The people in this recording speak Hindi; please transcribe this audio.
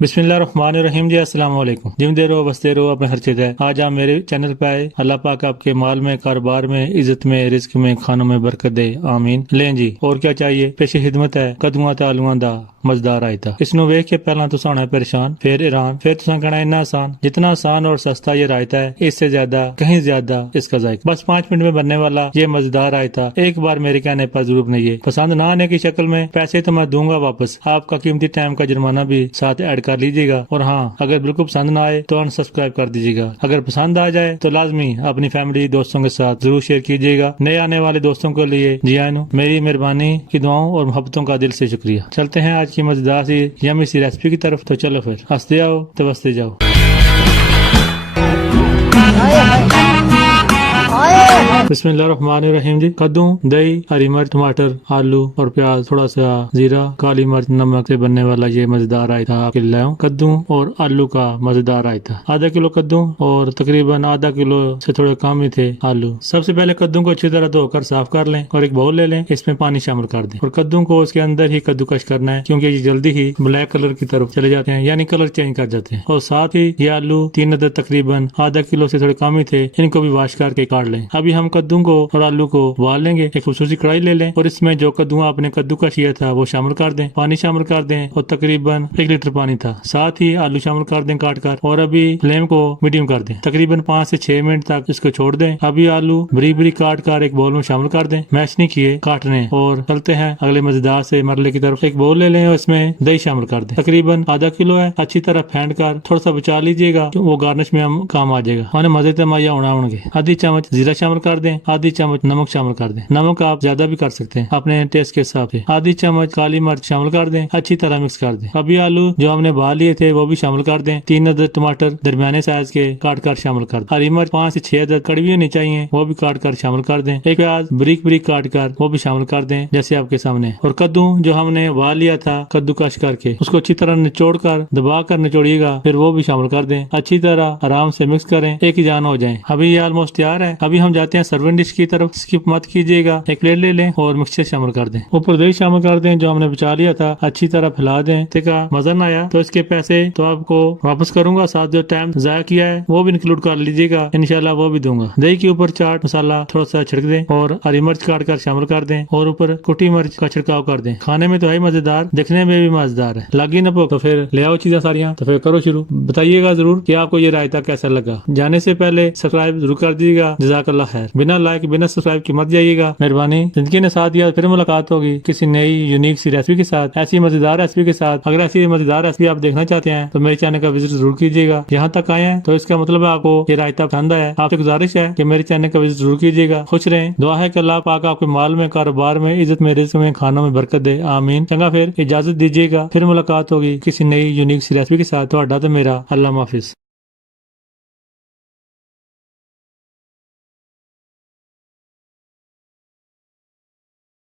बिस्मिल्लाहिर्रहमानिर्रहीम जी, अस्सलाम वालेकुम। जिमदे रहो, बसते रहो, अपने हर चीज है। आज आप मेरे चैनल पे आए। अल्लाह पाक आपके माल में, कारोबार में, इज्जत में, रिस्क में, खानों में बरकत दे, आमीन। लें जी, और क्या चाहिए। पेशे खिदमत है कदुआ ते आलूआं दा मजदार आयता। इसनू वेख के पहला तुसा होना परेशान, फिर ईरान, फिर तुसा कहना इन्ना आसान। जितना आसान और सस्ता ये रायता है, इससे ज्यादा कहीं ज्यादा इसका जायका। बस 5 मिनट में बनने वाला ये मजेदार रायता एक बार मेरे कहने पर जरूर बनाइए। पसंद ना आने की शक्ल में पैसे तो मैं दूंगा वापस, आपका कीमती टाइम का जुर्माना भी साथ ऐड कर लीजिएगा। और हाँ, अगर बिल्कुल पसंद ना आए तो अनसब्सक्राइब कर दीजिएगा। अगर पसंद आ जाए तो लाजमी अपनी फैमिली दोस्तों के साथ जरूर शेयर कीजिएगा। नए आने वाले दोस्तों के लिए जी आनू मेरी मेहरबानी की दुआओं और मोहब्बतों का दिल से शुक्रिया। चलते हैं आज की मजेदार सी यमी सी रेसिपी की तरफ। तो चलो फिर हंसते आओ तो बसते जाओ। बिस्मिल्लाहिर्रहमानिर्रहीम जी। कद्दू, दही, हरी मिर्च, टमाटर, आलू और प्याज, थोड़ा सा जीरा, काली मिर्च, नमक से बनने वाला ये मजेदार रायता आपके लिए लाया हूं। कद्दू और आलू का मजेदार रायता। आधा किलो कद्दू और तकरीबन आधा किलो से थोड़े कम ही थे आलू। सबसे पहले कद्दू को अच्छी तरह धोकर साफ कर लें और एक बाउल ले लें। इसमें पानी शामिल कर दें और कद्दू को उसके अंदर ही कद्दूकश करना है, क्योंकि ये जल्दी ही ब्लैक कलर की तरफ चले जाते हैं, यानी कलर चेंज कर जाते हैं। और साथ ही ये आलू 3 अदद तकरीबन आधा किलो से थोड़े कम ही थे, इनको भी वॉश करके काट लें। अभी हम कद्दू को और आलू को उबाल लेंगे। एक खूबसूरत कढ़ाई ले लें और इसमें जो कद्दू आपने कद्दूकश किया था वो शामिल कर दें। पानी शामिल कर दें और तकरीबन 1 लीटर पानी था। साथ ही आलू शामिल कर दें काट कर और अभी फ्लेम को मीडियम कर दें। तकरीबन 5 से 6 मिनट तक इसको छोड़ दें। अभी आलू बरीक बरीक काट कर एक बाउल में शामिल कर दें। मैश नहीं किए, काटने। और चलते हैं अगले मजेदार से मरले की तरफ। एक बाउल ले लें और इसमें दही शामिल कर दें। तकरीबन आधा किलो है। अच्छी तरह फेंट कर थोड़ा सा बचा लीजिएगा, वो गार्निश में हम काम आ जाएगा। मैंने मजे तो माया होना होंगे। आधी चम्मच जीरा शामिल कर दें। आधी चम्मच नमक शामिल कर दें। नमक आप ज्यादा भी कर सकते हैं अपने टेस्ट के हिसाब से। आधी चम्मच काली मिर्च शामिल कर दें। अच्छी तरह मिक्स कर दें। अभी आलू जो हमने उबाल लिए थे वो भी शामिल कर दें। 3 अदद टमाटर दरमियाने साइज के काट कर शामिल कर दें। हरी मिर्च 5 से 6 अदद कड़वी होनी चाहिए, वो भी काट कर शामिल कर दें। एक प्याज बरीक बरीक काट कर वो भी शामिल कर दें जैसे आपके सामने। और कद्दू जो हमने उबाल लिया था कद्दूकश करके, उसको अच्छी तरह निचोड़ कर दबा कर निचोड़िएगा, फिर वो भी शामिल कर दें। अच्छी तरह आराम से मिक्स करें, एक ही जान हो जाए। अभी ये ऑलमोस्ट तैयार है। अभी हम जाते हैं सर्विंग डिश की तरफ। स्किप मत कीजिएगा। एक प्लेट ले लें और मिक्सचर शामिल कर दें। ऊपर दही शामिल कर दें जो हमने बचा लिया था। अच्छी तरह फैला दें। देखा मजा न आया तो इसके पैसे तो आपको वापस करूंगा, साथ जो टाइम जाया किया है वो भी इंक्लूड कर लीजिएगा, इंशाल्लाह वो भी दूंगा। दही के ऊपर चाट मसाला थोड़ा सा छिड़क दें और हरी मिर्च काट कर शामिल कर दें और ऊपर कुटी मिर्च का छिड़काव कर दें। खाने में तो है मजेदार, दिखने में भी मजेदार है। लगी न तो फिर ले आओ चीजें सारियां, तो फिर करो शुरू। बताइएगा जरूर कि आपको ये रायता कैसा लगा। जाने से पहले सब्सक्राइब जरूर कर दीजिएगा। जज़ाकल्लाह खैर। बिना लाइक बिना सब्सक्राइब की मत जाइएगा, मेहरबानी। जिंदगी ने साथ दिया। फिर मुलाकात होगी किसी नई यूनिक सी रेसिपी के साथ, ऐसी मजेदार रेसिपी के साथ। अगर ऐसी मजेदार रेसिपी आप देखना चाहते हैं तो मेरे चैनल का विजिट जरूर कीजिएगा। यहाँ तक आए हैं तो इसका मतलब है आपको ये रायता पसंद आया। आपसे गुजारिश है कि मेरे चैनल का विजिट जरूर कीजिएगा। खुश रहें। दुआ है कि अल्लाह पाक आपके माल में, कारोबार में, इज्जत में, रिज़्क में, खानों में बरकत दे, आमीन। चंगा फिर इजाजत दीजिएगा। फिर मुलाकात होगी किसी नई यूनिक सी रेसिपी के साथ। तो मेरा अल्लाह हाफिज।